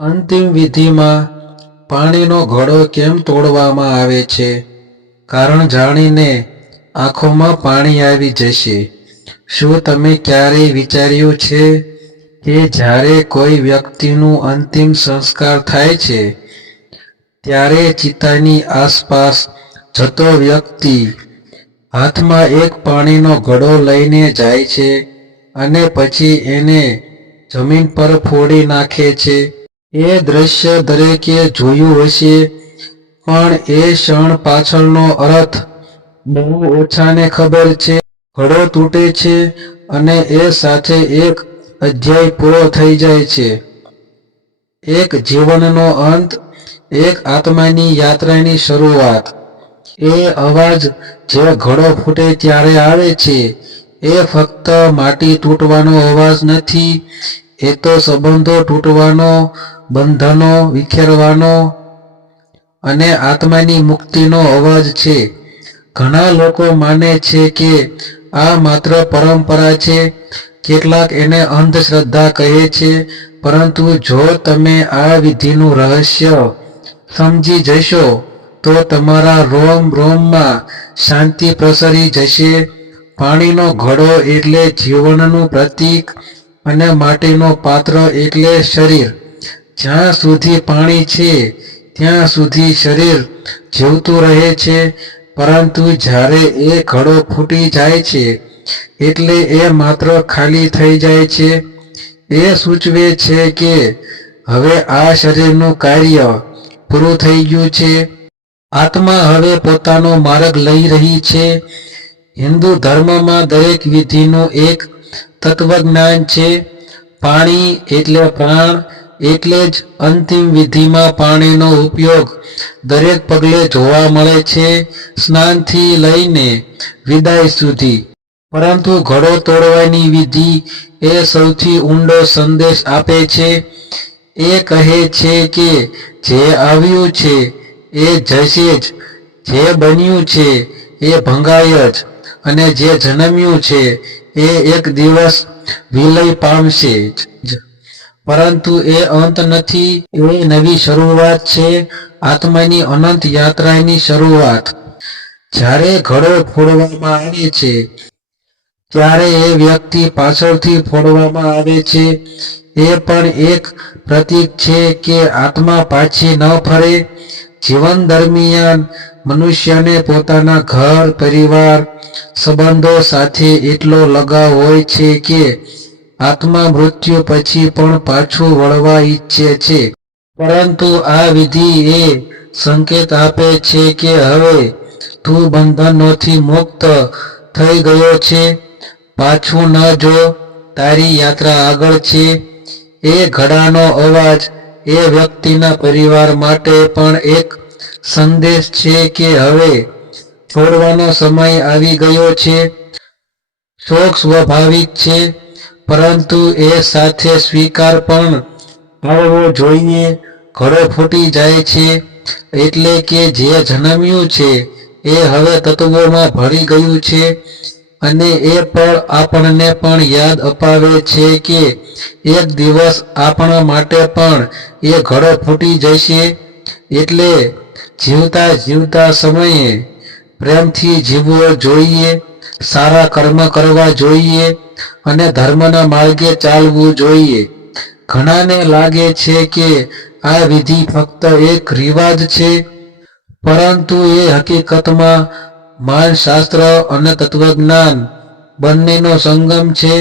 અંતિમ વિધિમાં પાણીનો ઘડો કેમ તોડવામાં આવે છે? કારણ જાણીને આંખોમાં પાણી આવી જશે. શું તમે ક્યારેય વિચાર્યું છે કે જ્યારે કોઈ વ્યક્તિનું અંતિમ સંસ્કાર થાય છે, ત્યારે ચિતાની આસપાસ જતો વ્યક્તિ હાથમાં એક પાણીનો ઘડો લઈને જાય છે અને પછી એને જમીન પર ફોડી નાખે છે? એ દ્રશ્ય દરેકે જોયું હશે, પણ એ ક્ષણ પાછળનો અર્થ બહુ ઓછાને ખબર છે. ઘડો તૂટે છે અને એ સાથે એક અધ્યાય પૂરો થઈ જાય છે. એક જીવનનો અંત, એક આત્માની યાત્રાની શરૂઆત. એ અવાજ જે ઘડો ફૂટે ત્યારે આવે છે, એ ફક્ત માટી તૂટવાનો અવાજ નથી એ તો સંબંધો તૂટવાનો, બંધનો, વિખેરવાનો અને આત્માની મુક્તિનો અવાજ છે. ઘણા લોકો માને છે કે આ માત્ર પરંપરા છે, કેટલાક એને અંધશ્રદ્ધા કહે છે, પરંતુ જો તમે આ વિધિનું રહસ્ય સમજી જશો, તો તમારા રોમ રોમમાં શાંતિ પ્રસરી જશે. પાણીનો ઘડો એટલે જીવનનું પ્રતીક અને માટીનો પાત્ર એટલે શરીર. જ્યાં સુધી પાણી છે, ત્યાં સુધી શરીર જીવતું રહે છે, પરંતુ જ્યારે એ ઘડો ફૂટી જાય છે, એટલે એ માત્ર ખાલી થઈ જાય છે. એ સૂચવે છે કે હવે આ શરીરનું કાર્ય પૂરું થઈ ગયું છે. આત્મા હવે પોતાનો માર્ગ લઈ રહી છે. હિન્દુ ધર્મમાં દરેક વિધિનું એક તત્વજ્ઞાન છે. પાણી એટલે પ્રાણ, એટલે જ અંતિમ વિધિમાં પાણીનો ઉપયોગ દરેક પગલે જોવા મળે છે. સ્નાનથી લઈને વિદાય સુધી. પરંતુ ઘડો તોડવાની વિધિ એ સૌથી ઊંડો સંદેશ આપે છે. એ કહે છે કે જે આવ્યું છે એ જશે જ. જે બન્યું છે એ ભંગાય જ. અને જે જન્મ્યું છે એ એક દિવસ વિલય પામશે પરંતુ એ અંત નથી, એ નવી શરૂઆત છે, આત્માની અનંત યાત્રાની શરૂઆત. જ્યારે ઘડો ફોડવામાં આવે છે, ત્યારે એ વ્યક્તિ પાછળથી ફોડવામાં આવે છે. એ પણ એક પ્રતીક છે કે આત્મા પાછી ન ફરે. જીવન દરમિયાન મનુષ્યને પોતાના ઘર, પરિવાર, સંબંધો સાથે એટલો લગાવ હોય છે કે આત્મા મૃત્યુ પછી પણ પાછું વળવા ઈચ્છે છે. પરંતુ આ વિધિ એ સંકેત આપે છે કે હવે તું બંધનોથી મુક્ત થઈ ગયો છે. પાછું ન જો, તારી યાત્રા આગળ છે. એ ઘડાનો અવાજ એ વ્યક્તિના પરિવાર માટે પણ એક સંદેશ છે કે હવે છોડવાનો સમય આવી ગયો છે. શોક સ્વાભાવિક છે, પરંતુ એ સાથે સ્વીકાર પણ આવવો જોઈએ. ઘડો ફૂટી જાય છે, એટલે કે જે જન્મ્યું છે, એ હવે તત્વોમાં ભળી ગયું છે. અને એ પણ આપણને પણ યાદ અપાવે છે કે એક દિવસ આપણા માટે પણ એ ઘડો ફૂટી જશે. એટલે જીવતા જીવતા સમયે પ્રેમથી જીવવો જોઈએ, સારા કર્મ કરવા જોઈએ અને ધર્મના માર્ગે ચાલવું જોઈએ. ઘણાને લાગે છે કે આ વિધિ ફક્ત એક રિવાજ છે, પરંતુ એ હકીકતમાં માનશાસ્ત્ર અને તત્વજ્ઞાન બંનેનો સંગમ છે.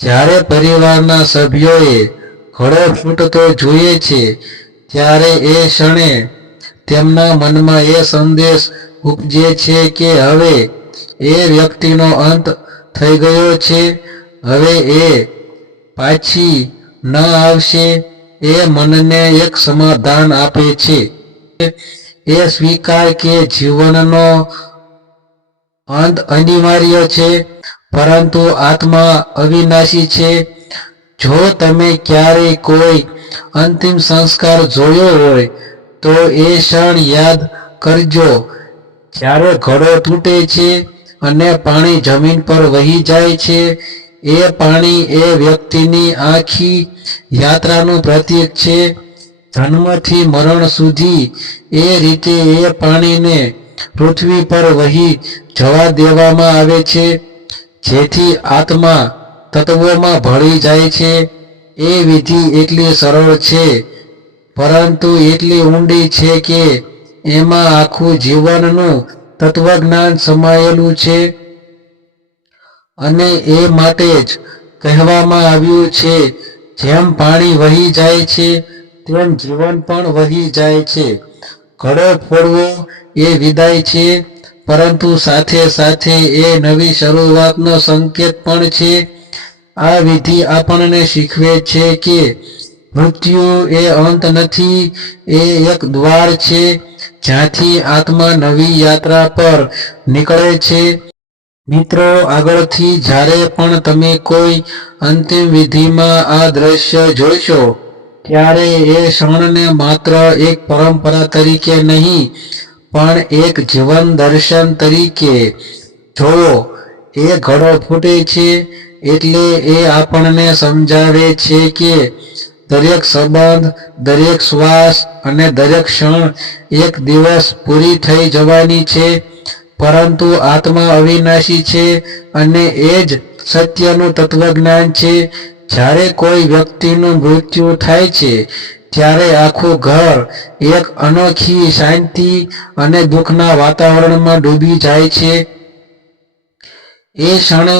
જ્યારે પરિવારના સભ્યોએ ઘડો ફૂટતો જોઈએ છે, ત્યારે એ ક્ષણે તેમના મનમાં એ સંદેશ ઉપજે છે કે હવે એ વ્યક્તિનો અંત થઈ ગયો છે, હવે એ પાછી ન આવશે, એ મનને એક સમાધાન આપે છે. એ સ્વીકાર કે જીવનનો અંત અનિવાર્ય છે, પરંતુ આત્મા અવિનાશી છે. જો તમે ક્યારેય કોઈ અંતિમ સંસ્કાર જોયો હોય તો એ ક્ષણ યાદ કરજો. જ્યારે ઘડો તૂટે છે અને પાણી જમીન પર વહી જાય છે, એ પાણી એ વ્યક્તિની આખી યાત્રાનું પ્રતીક છે. જન્મથી મરણ સુધી એ રીતે એ પાણીને પૃથ્વી પર વહી જવા દેવામાં આવે છે. જેથી આત્મા તત્વોમાં ભળી જાય છે. એ વિધિ એટલી સરળ છે પરંતુ એટલી ઊંડી છે કે એમાં આખું જીવનનું તત્વજ્ઞાન સમાયેલું છે. અને એ માટે જ કહેવામાં આવ્યું છે, જેમ પાણી વહી જાય છે, તેમ જીવન પણ વહી જાય છે. ઘડો ફોડવો એ વિદાય છે, પરંતુ સાથે સાથે એ નવી શરૂઆતનો સંકેત પણ છે. આ વિધિ આપણને શીખવે છે કે મૃત્યુ એ અંત નથી, એ એક દ્વાર છે, જ્યાંથી આત્મા નવી યાત્રા પર નીકળે છે. મિત્રો, આગળથી જ્યારે પણ તમે કોઈ અંતિમ વિધિમાં આ દ્રશ્ય જોશો, ત્યારે એ ક્ષણને માત્ર એક પરંપરા તરીકે નહીં, પણ એક જીવન દર્શન તરીકે. જોવો એ ઘડો ફૂટે છે, એટલે એ આપણને સમજાવે છે કે દરેક સંબંધ, દરેક શ્વાસ અને દરેક ક્ષણ એક દિવસ પૂરી થઈ જવાની છે. પરંતુ આત્મા અવિનાશી છે અને એ જ સત્યનું તત્વજ્ઞાન છે. જ્યારે કોઈ વ્યક્તિનું મૃત્યુ થાય છે, ત્યારે આખું ઘર એક અનોખી શાંતિ અને દુઃખના વાતાવરણમાં ડૂબી જાય છે. એ ક્ષણે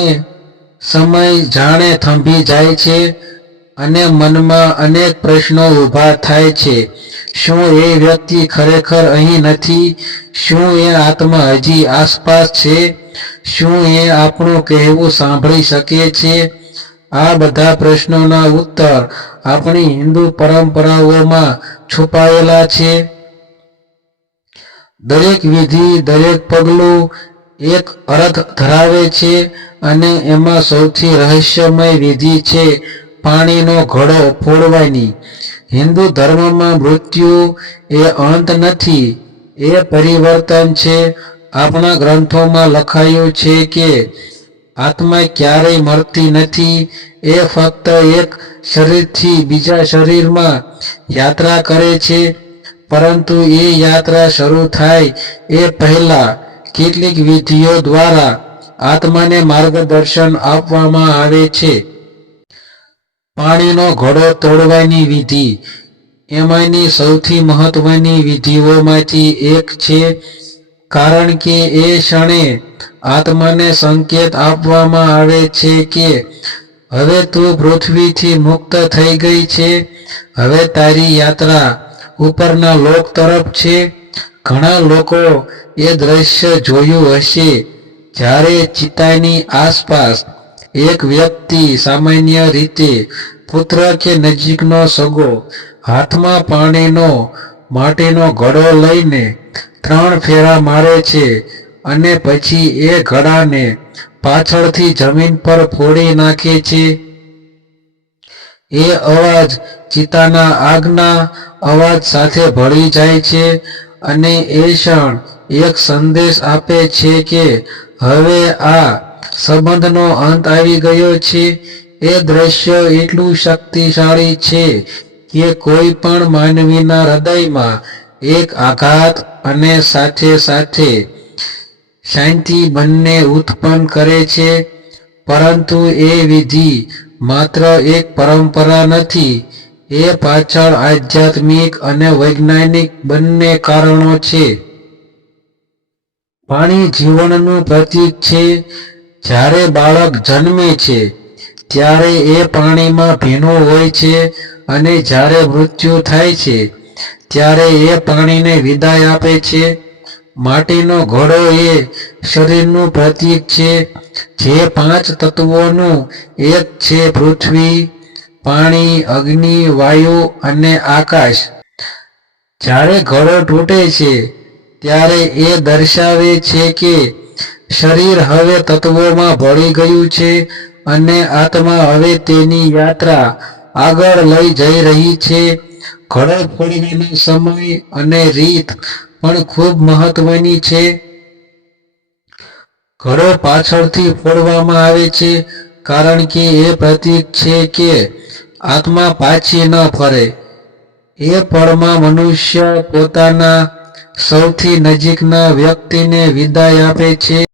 સમય જાણે થંભી જાય છે. અને મનમાં અનેક પ્રશ્નો ઊભા થાય છે. શું એ વ્યક્તિ ખરેખર અહીં નથી? શું એ આત્મા હજી આસપાસ છે? શું એ આપણું કહેવું સાંભળી શકે છે? આ બધા પ્રશ્નોના ઉત્તર આપણી હિન્દુ પરંપરાઓમાં છુપાયેલા છે. દરેક વિધિ, દરેક પગલું એક અર્થ ધરાવે છે અને એમાં સૌથી રહસ્યમય વિધિ છે. પાણીનો ઘડો ફોડવાની હિન્દુ ધર્મમાં મૃત્યુ એ અંત નથી. એ પરિવર્તન છે. આપણા ગ્રંથોમાં લખાયું છે કે આત્મા ક્યારેય મરતી નથી. એ ફક્ત એક શરીરથી બીજા શરીરમાં યાત્રા કરે છે. પરંતુ એ યાત્રા શરૂ થાય એ પહેલા કેટલીક વિધિઓ દ્વારા આત્માને માર્ગદર્શન આપવામાં આવે છે. પાણીનો ઘડો તોડવાની વિધિ. એમાંની સૌથી મહત્વની વિધિઓમાંથી એક છે, કારણ કે એ ક્ષણે આત્માને સંકેત આપવામાં આવે છે કે, હવે તું પૃથ્વીથી મુક્ત થઈ ગઈ છે. હવે તારી યાત્રા ઉપરના લોક તરફ છે. ઘણા લોકો એ દ્રશ્ય જોયું હશે. જ્યારે ચિતાની આસપાસ એક વ્યક્તિ સામાન્ય રીતે પુત્ર કે નજીકનો સગો હાથમાં પાણીનો માટીનો ઘડો લઈને ત્રણ ફેરા મારે છે અને પછી એ ઘડાને પાછળથી જમીન પર ફોડી નાખે છે. એ અવાજ ચિતાના આગના અવાજ સાથે ભળી જાય છે અને એ ક્ષણ એક સંદેશ આપે છે કે હવે આ સંબંધનો અંત આવી ગયો છે. એ દ્રશ્ય એટલું શક્તિશાળી છે કે કોઈ પણ માનવીના હૃદયમાં એક આઘાત અને સાથે સાથે શાંતિ બંને ઉત્પન્ન કરે છે. પરંતુ એ વિધિ માત્ર એક પરંપરા નથી, એ પાછળ આધ્યાત્મિક અને વૈજ્ઞાનિક બંને કારણો છે. પાણી જીવનનું પ્રતીક છે. જ્યારે બાળક જન્મે છે, ત્યારે એ પાણીમાં ભીનું હોય છે અને જ્યારે મૃત્યુ થાય છે, ત્યારે એ પાણીને વિદાય આપે છે. માટીનો ઘોડો એ શરીરનું પ્રતીક છે. જે પાંચ તત્વોનું એક છે પૃથ્વી, પાણી, અગ્નિ, વાયુ અને આકાશ. જ્યારે ઘડો તૂટે છે, ત્યારે એ દર્શાવે છે કે શરીર હવે તત્વોમાં ભળી ગયું છે અને આત્મા હવે તેની યાત્રા આગળ લઈ જઈ રહી છે. ઘડો ફોડવાનો સમય અને રીત પણ ખૂબ મહત્વની છે. ઘડો પાછળથી ફોડવામાં આવે છે કારણ કે એ પ્રતીક છે કે આત્મા પાછી ન ફરે. એ પળમાં મનુષ્ય પોતાના સૌથી નજીકના વ્યક્તિને વિદાય આપે છે.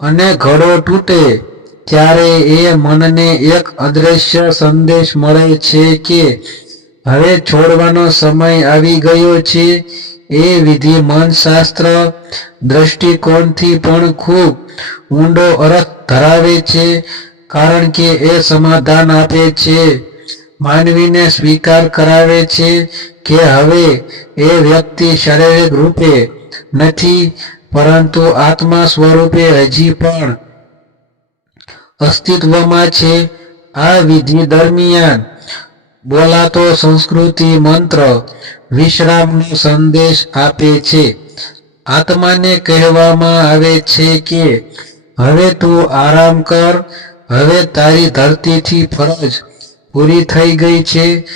અને ઘડો તૂટે, ત્યારે એ મનને એક અદ્રશ્ય સંદેશ મળે છે કે, હવે છોડવાનો સમય આવી ગયો છે. એ વિધિ મનશાસ્ત્ર દ્રષ્ટિકોણથી પણ ખૂબ ઊંડો અર્થ ધરાવે છે, કારણ કે એ સમાધાન આપે છે, માનવીને સ્વીકાર કરાવે છે કે હવે એ વ્યક્તિ શારીરિક રૂપે નથી પરંતુ આત્મા સ્વરૂપે હજી પણ અસ્તિત્વમાં છે. આ વિધિ દરમિયાન બોલાતો સંસ્કૃતિ મંત્ર વિશ્રામનો સંદેશ આપે છે. આત્માને કહેવામાં આવે છે કે, હવે તું આરામ કર. હવે તારી ધરતીથી ફરજ પૂરી થઈ ગઈ છે.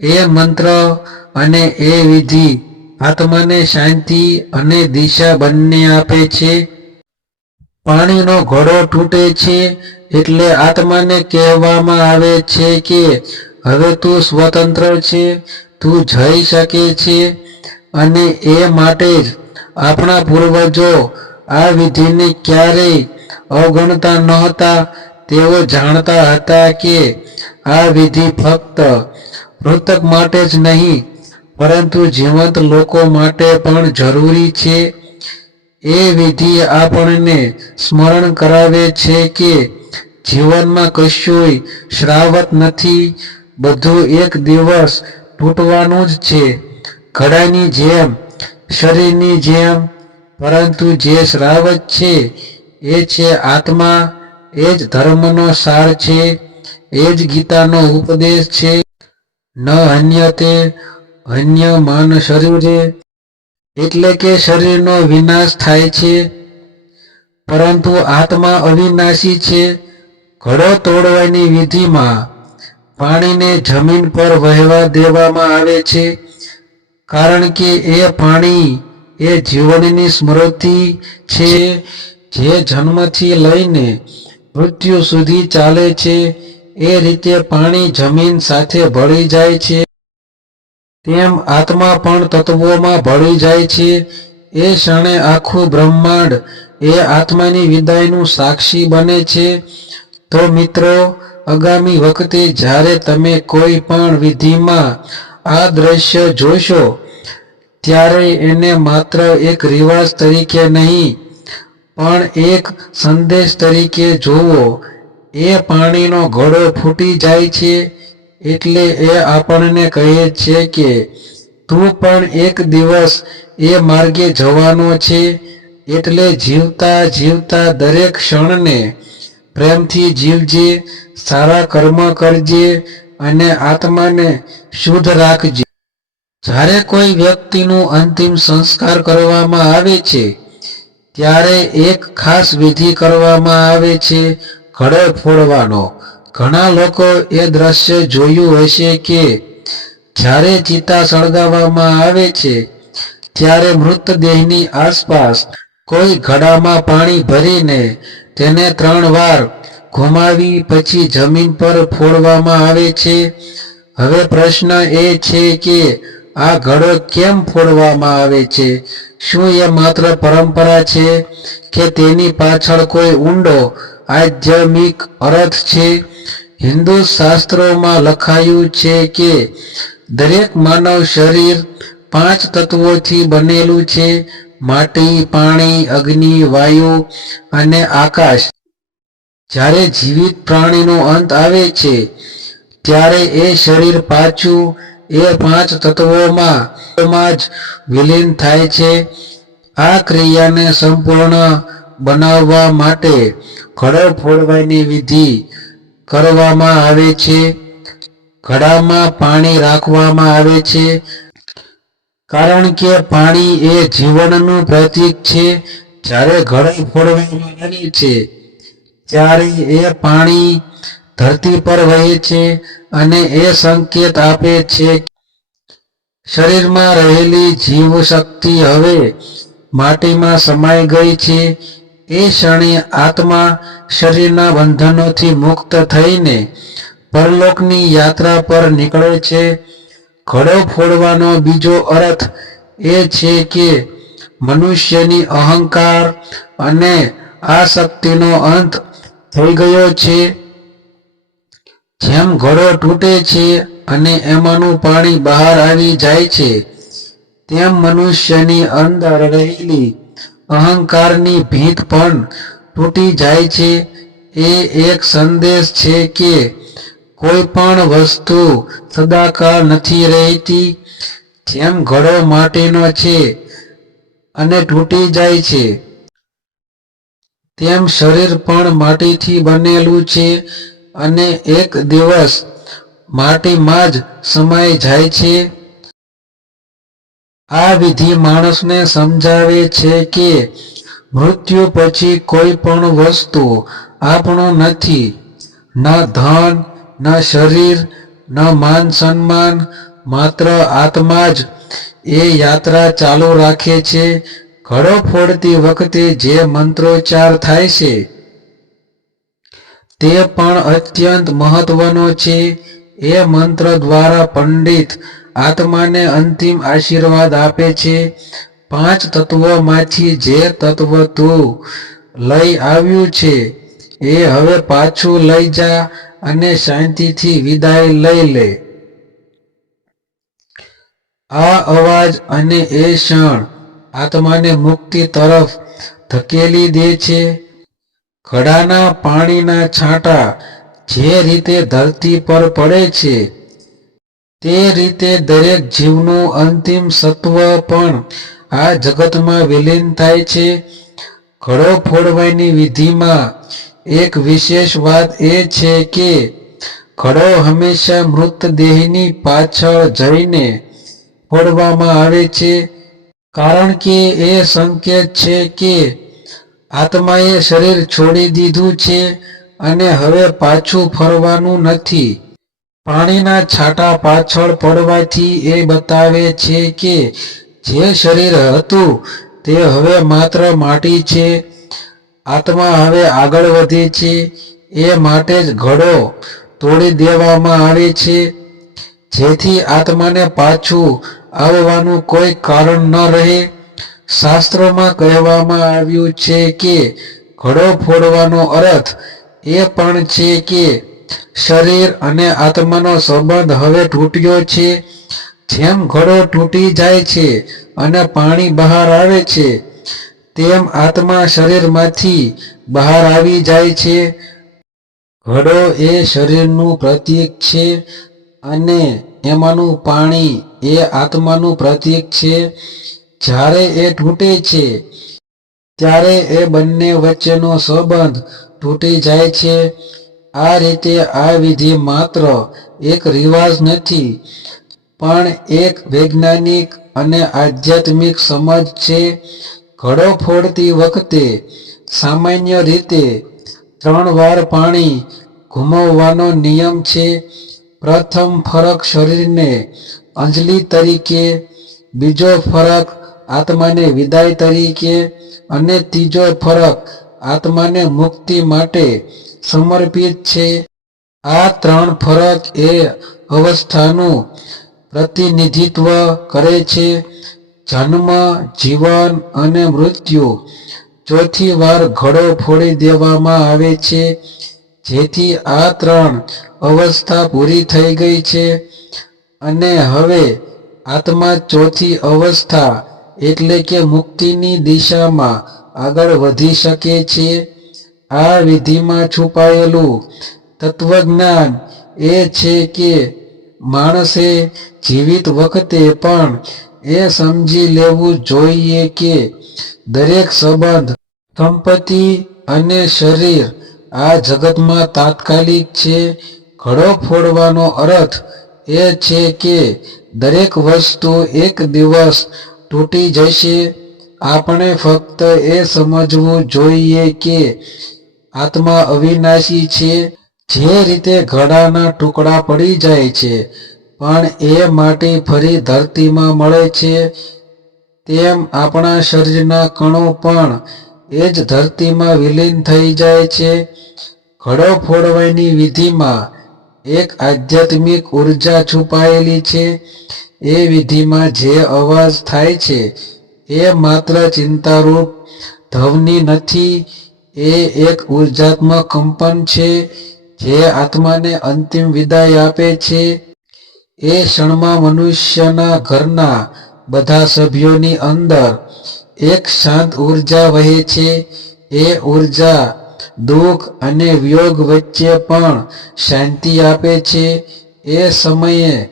એ મંત્ર અને એ વિધિ આત્માને શાંતિ અને દિશા બંને આપે છે. પાણીનો ઘડો તૂટે છે એટલે આત્માને કહેવામાં આવે છે કે, હવે તું સ્વતંત્ર છે, તું જઈ શકે છે અને એ માટે જ આપણા પૂર્વજો આ વિધિને ક્યારેય અવગણતા નહોતા. તેઓ જાણતા હતા કે આ વિધિ ફક્ત મૃતક માટે જ નહીં પરંતુ જીવંત લોકો માટે પણ જરૂરી છે. એ વિધિ આપણને સ્મરણ કરાવે છે કે જીવનમાં કશુંય શ્રાવત નથી. બધું એક દિવસ તૂટવાનું જ છે. ઘડાની જેમ, શરીરની જેમ, પરંતુ જે શ્રાવત છે એ છે આત્મા, એ જ ધર્મનો સાર છે, એ જ ગીતાનો ઉપદેશ છે. ન હન્યતે હન્ય માન શરીરે એટલે કે શરીરનો વિનાશ થાય છે, પરંતુ આત્મા અવિનાશી છે. ઘડો તોડવાની વિધિમાં પાણીને જમીન પર વહેવા દેવામાં આવે છે, કારણ કે એ પાણી એ જીવનની સ્મૃતિ છે, જે જન્મથી લઈને મૃત્યુ સુધી ચાલે છે. એ રીતે પાણી જમીન સાથે ભળી જાય છે. તેમ આત્મા પણ તત્વોમાં ભળી જાય છે. એ ક્ષણે આખું બ્રહ્માંડ એ આત્માની વિદાયનું સાક્ષી બને છે. તો મિત્રો, આગામી વખતે જ્યારે તમે કોઈ પણ વિધિમાં આ દ્રશ્ય જોશો, ત્યારે એને માત્ર એક રિવાજ તરીકે નહીં, પણ એક સંદેશ તરીકે જોવો. એ પાણીનો ઘડો ફૂટી જાય છે. એટલે એ આપણને કહે છે કે, તું પણ એક દિવસ એ માર્ગે જવાનો છે, એટલે જીવતા જીવતા દરેક ક્ષણને પ્રેમથી જીવજે, સારા કર્મ કરજે અને આત્માને શુદ્ધ રાખજે. જ્યારે કોઈ વ્યક્તિનું અંતિમ સંસ્કાર કરવામાં આવે છે, ત્યારે એક ખાસ વિધિ કરવામાં આવે છે ઘડો ફોડવાનો. ઘણા લોકો એ દ્રશ્ય જોયું હશે કે જ્યારે ચિતા સળગાવવામાં આવે છે, ત્યારે મૃતદેહની આસપાસ કોઈ ઘડામાં પાણી ભરીને તેને ત્રણ વાર ઘુમાવી પછી જમીન પર ફોડવામાં આવે છે. હવે પ્રશ્ન એ છે કે આ ઘડો કેમ ફોડવામાં આવે છે? શું એ માત્ર પરંપરા છે કે તેની પાછળ કોઈ ઊંડો આધ્યાત્મિક અર્થ છે? હિન્દુ શાસ્ત્રોમાં લખાયું છે કે દરેક માનવ શરીર પાંચ તત્વોથી બનેલું છે, માટી, પાણી, અગ્નિ, વાયુ અને આકાશ. જ્યારે જીવિત પ્રાણીનો અંત આવે છે, ત્યારે એ શરીર પાછું એ પાંચ તત્વોમાં જ વિલીન થાય છે. આ ક્રિયાને સંપૂર્ણ બનાવવા માટે ઘડો ફોડવાની વિધિ કરવામાં આવે છે. ઘડામાં પાણી રાખવામાં આવે છે. કારણ કે પાણી એ જીવનનું પ્રતીક છે. જ્યારે ઘડો ફોડવામાં આવે છે. ત્યારે એ પાણી ધરતી પર વહે છે અને એ સંકેત આપે છે શરીરમાં રહેલી જીવ શક્તિ હવે માટીમાં સમાઈ ગઈ છે. એ ક્ષણે આત્મા શરીરના બંધનોથી મુક્ત થઈને પરલોકની યાત્રા પર નીકળે છે. ઘડો ફોડવાનો બીજો અર્થ એ છે કે મનુષ્યની અહંકાર અને આસક્તિનો અંત થઈ ગયો છે. જેમ ઘડો તૂટે છે અને એમાંનું પાણી બહાર આવી જાય છે, તેમ મનુષ્યની અંદર રહેલી અહંકારની ભીત પણ તૂટી જાય છે. એ એક સંદેશ છે કે કોઈ પણ વસ્તુ સદાકાળ નથી રહેતી. જેમ ઘડો માટીનો છે અને તૂટી જાય છે, તેમ શરીર પણ માટીથી બનેલું છે અને એક દિવસ માટીમાં જ સમાઈ જાય છે. આ વિધિ માણસને સમજાવે છે કે મૃત્યુ પછી કોઈ પણ વસ્તુ આપણું નથી. ન ધન, ન શરીર, ન માન સન્માન, માત્ર આત્મા જ એ યાત્રા ચાલુ રાખે છે. ઘડો ફોડતી વખતે જે મંત્રોચ્ચાર થાય છે તે પણ અત્યંત મહત્વનો છે. એ મંત્ર દ્વારા પંડિત આત્માને અંતિમ આશીર્વાદ આપે છે. પાંચ તત્વોમાંથી જે તત્વ તું લઈ આવ્યું છે, એ હવે પાછું લઈ જા અને શાંતિથી વિદાય લઈ લે. આ અવાજ અને એ ક્ષણ આત્માને મુક્તિ તરફ ધકેલી દે છે. ઘડાના પાણીના છાંટા જે રીતે ધરતી પર પડે છે, તે રીતે દરેક જીવનું અંતિમ સત્વ પણ આ જગતમાં વિલીન થાય છે. ઘડો ફોડવાની વિધિમાં એક વિશેષ વાત એ છે કે, ઘડો હંમેશા મૃતદેહની પાછળ જઈને ફોડવામાં આવે છે, કારણ કે એ સંકેત છે કે આત્માએ શરીર છોડી દીધું છે અને હવે પાછું ફરવાનું નથી. પાણીના છાંટા પાછળ પડવાથી એ બતાવે છે કે જે શરીર હતું તે હવે માત્ર માટી છે. આત્મા હવે આગળ વધે છે. એ માટે જ ઘડો તોડી દેવામાં આવે છે. જેથી આત્માને પાછું આવવાનું કોઈ કારણ ન રહે. શાસ્ત્રોમાં કહેવામાં આવ્યું છે કે ઘડો ફોડવાનો અર્થ એ પણ છે કે શરીર અને આત્માનો સંબંધ હવે તૂટ્યો છે. જેમ ઘડો તૂટી જાય છે અને પાણી બહાર આવે છે, તેમ આત્મા શરીરમાંથી બહાર આવી જાય છે. ઘડો એ શરીરનું પ્રતીક છે અને એમાંનું પાણી એ આત્માનું પ્રતીક છે. જ્યારે એ તૂટે છે, ત્યારે એ બંને વચ્ચેનો સંબંધ તૂટી જાય છે. આ રીતે આ વિધિ માત્ર એક રિવાજ નથી, પણ એક વૈજ્ઞાનિક અને આધ્યાત્મિક સમજ છે. ઘડો ફોડતી વખતે સામાન્ય રીતે ત્રણ વાર પાણી ઘુમવવાનો નિયમ છે. પ્રથમ ફરક શરીરને અંજલિ તરીકે, બીજો ફરક આત્માને વિદાય તરીકે અને ત્રીજો ફરક આત્માને મુક્તિ માટે સમર્પિત છે. આ ત્રણ ફરક એ અવસ્થાનું પ્રતિનિધિત્વ કરે છે. જન્મ, જીવન અને મૃત્યુ ચોથી વાર ઘડો ફોડી દેવામાં આવે છે. જેથી આ ત્રણ અવસ્થા પૂરી થઈ ગઈ છે. અને હવે આત્મા ચોથી અવસ્થા એટલે કે મુક્તિની દિશામાં આગળ વધી શકે છે. આ વિધિમાં છુપાયેલું તત્વજ્ઞાન એ છે કે માણસે જીવિત વખતે પણ એ સમજી લેવું જોઈએ કે દરેક સંબંધ, સંપત્તિ અને શરીર આ જગતમાં તાત્કાલિક છે. ઘડો ફોડવાનો અર્થ એ છે કે દરેક વસ્તુ એક દિવસ તૂટી જશે. આપણે ફક્ત એ સમજવું જોઈએ કે આત્મા અવિનાશી છે, જે રીતે ઘડાના ટુકડા પડી જાય છે, પણ એ માટી ફરી ધરતીમાં મળે છે. તેમ આપણા શરીરના કણો પણ એ જ ધરતીમાં વિલીન થઈ જાય છે. ઘડો ફોડવાની વિધિમાં એક આધ્યાત્મિક ઊર્જા છુપાયેલી છે. એ વિધિમાં જે અવાજ થાય છે એ માત્ર ચિંતારૂપ ધવની નથી, એ એક ઉર્જાત્મક કંપન છે જે આત્માને અંતિમ વિદાય આપે છે. એ ક્ષણમાં મનુષ્યના ઘરના બધા સભ્યોની અંદર એક શાંત ઊર્જા વહે છે. એ ઊર્જા દુઃખ અને વિયોગ વચ્ચે પણ શાંતિ આપે છે. એ સમયે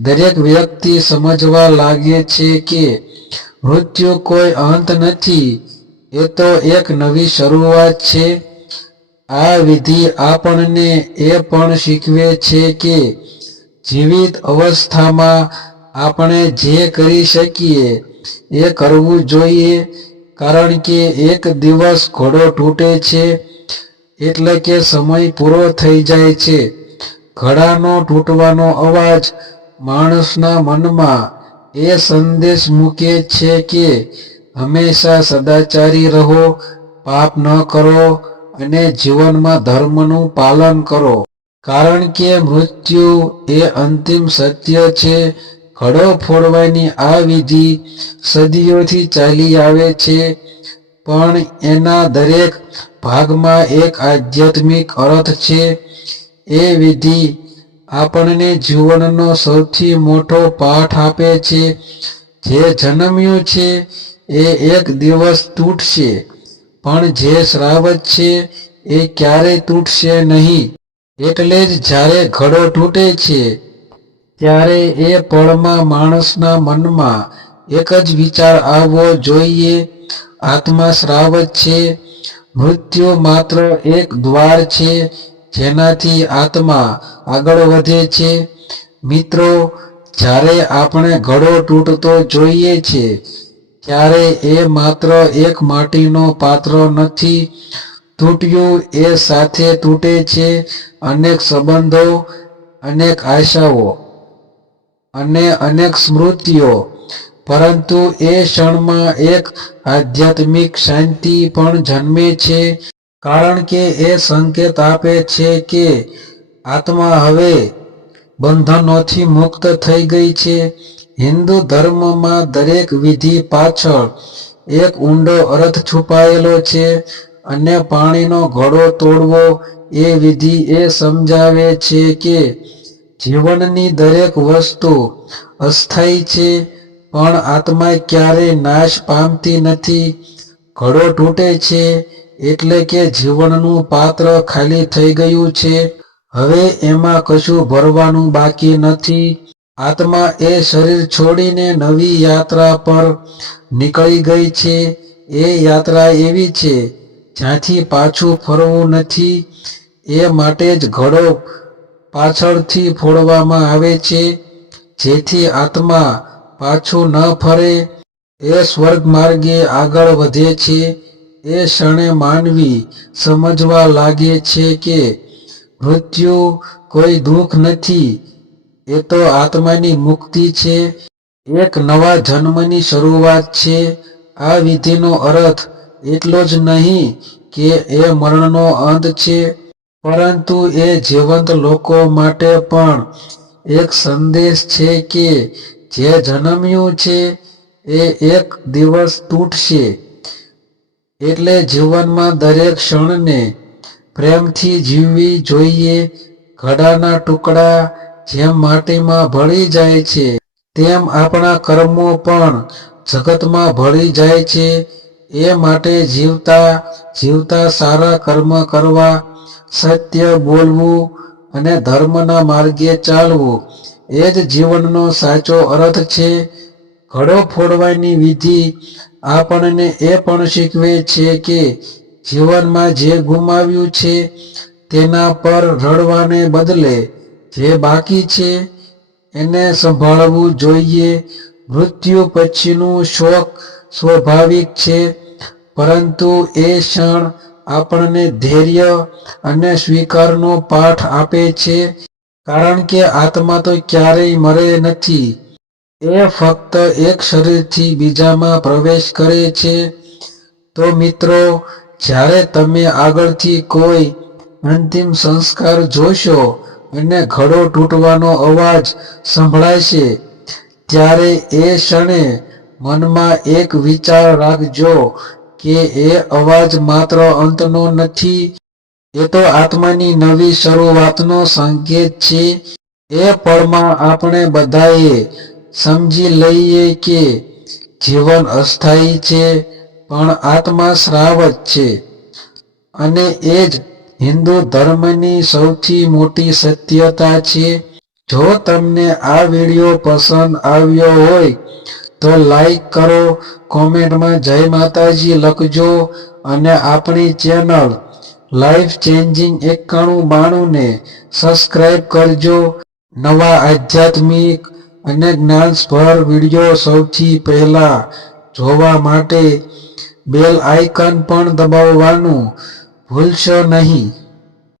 દરેક વ્યક્તિ સમજવા લાગે છે કે મૃત્યુ કોઈ અંત નથી. એ તો એક નવી શરૂઆત છે. આ વિધિ આપણને એ પણ શીખવે છે કે જીવિત અવસ્થામાં આપણે જે કરી શકીએ એ કરવું જોઈએ, કારણ કે એક દિવસ ઘોડો તૂટે છે, એટલે કે સમય પૂરો થઈ જાય છે. ઘડાનો તૂટવાનો અવાજ માણસના મનમાં એ સંદેશ મૂકે છે કે હંમેશા સદાચારી રહો, પાપ ન કરો અને જીવનમાં ધર્મનું પાલન કરો. કારણ કે મૃત્યુ એ અંતિમ સત્ય છે. ઘડો ફોડવાની આ વિધિ સદીઓથી ચાલી આવે છે. પણ એના દરેક ભાગમાં એક આધ્યાત્મિક અર્થ છે. એ વિધિ આપણને જીવનનો સૌથી મોટો પાઠ આપે છે. જે જન્મ્યું છે એ એક દિવસ તૂટશે. પણ જે શ્રાવત છે એ ક્યારેય તૂટશે નહીં. એટલે જ જ્યારે ઘડો તૂટે છે, ત્યારે એ પળમાં માણસના મનમાં એક જ વિચાર આવવો જોઈએ. આત્મા શ્રાવત છે, મૃત્યુ માત્ર એક દ્વાર છે. જેનાથી આત્મા આગળ વધે છે. મિત્રો, જ્યારે આપણે ઘડો તૂટતો જોઈએ છે, ત્યારે એ માત્ર એક માટીનો પાત્ર નથી. તૂટ્યું એ સાથે તૂટે છે. અનેક સંબંધો, અનેક આશાઓ અને અનેક સ્મૃતિઓ. પરંતુ એ ક્ષણમાં એક આધ્યાત્મિક શાંતિ પણ જન્મે છે. કારણ કે એ સંકેત આપે છે કે આત્મા હવે બંધનોથી મુક્ત થઈ ગઈ છે. હિન્દુ ધર્મમાં દરેક વિધિ પાછળ એક ઊંડો અર્થ છુપાયેલો છે. અને પાણીનો ઘડો તોડવો એ વિધિ એ સમજાવે છે કે જીવનની દરેક વસ્તુ અસ્થાયી છે, પણ આત્મા ક્યારેય નાશ પામતી નથી. ઘડો તૂટે છે એટલે કે જીવનનું પાત્ર ખાલી થઈ ગયું છે. હવે એમાં કશું ભરવાનું બાકી નથી. આત્મા એ શરીર છોડીને નવી યાત્રા પર નીકળી ગઈ છે. એ યાત્રા એવી છે, જ્યાંથી પાછું ફરવું નથી. એ માટે જ ઘડો પાછળથી ફોડવામાં આવે છે. જેથી આત્મા પાછું ન ફરે. એ સ્વર્ગ માર્ગે આગળ વધે છે. એ ક્ષણે માનવી સમજવા લાગે છે કે મૃત્યુ કોઈ દુઃખ નથી, એ તો આત્માની મુક્તિ છે. એક નવા જન્મની શરૂઆત છે. આ વિધિનો અર્થ એટલો જ નહીં કે એ મરણનો અંત છે, પરંતુ એ જીવંત લોકો માટે પણ એક સંદેશ છે કે જે જન્મ્યું છે, એ એક દિવસ તૂટશે. એટલે જીવનમાં દરેક ક્ષણને પ્રેમથી જીવવી જોઈએ. ઘડાના ટુકડા જેમ માટીમાં ભળી જાય છે, તેમ આપણા કર્મો પણ જગતમાં ભળી જાય છે. એ માટે જીવતા જીવતા સારા કર્મ કરવા, સત્ય બોલવું અને ધર્મના માર્ગે ચાલવું એ જ જીવનનો સાચો અર્થ છે. ઘડો ફોડવાની વિધિ આપણને એ પણ શીખવે છે કે જીવનમાં જે ગુમાવ્યું છે તેના પર રડવાને બદલે જે બાકી છે એને સંભાળવું જોઈએ. મૃત્યુ પછીનું શોક સ્વાભાવિક છે, પરંતુ એ ક્ષણ આપણને ધૈર્ય અને સ્વીકારનો પાઠ આપે છે. કારણ કે આત્મા તો ક્યારેય મરે નથી. એ ફક્ત એક શરીરથી બીજામાં પ્રવેશ કરે છે. તો મિત્રો, જ્યારે તમે આગળથી કોઈ અંતિમ સંસ્કાર જોશો અને ઘડો તૂટવાનો અવાજ સંભળાશે, ત્યારે એ ક્ષણે મનમાં એક વિચાર રાખજો કે એ અવાજ માત્ર અંતનો નથી, એ તો આત્માની નવી શરૂઆતનો સંકેત છે. એ પળમાં આપણે બધાએ સમજી લઈએ કે જીવન અસ્થાયી છે, પણ આત્મા શ્રાવક છે. અને એ જ હિન્દુ ધર્મની સૌથી મોટી સત્યતા છે. જો તમને આ વીડિયો પસંદ આવ્યો હોય, તો લાઈક કરો, કોમેન્ટમાં જય માતાજી લખજો અને આપણી ચેનલ લાઈફ ચેન્જિંગ એકાણું બાણુંને સબસ્ક્રાઈબ કરજો. નવા આધ્યાત્મિક અને જ્ઞાનસભર વીડિયો સૌથી પહેલા જોવા માટે બેલ આઇકન પણ દબાવવાનું ભૂલશો નહીં.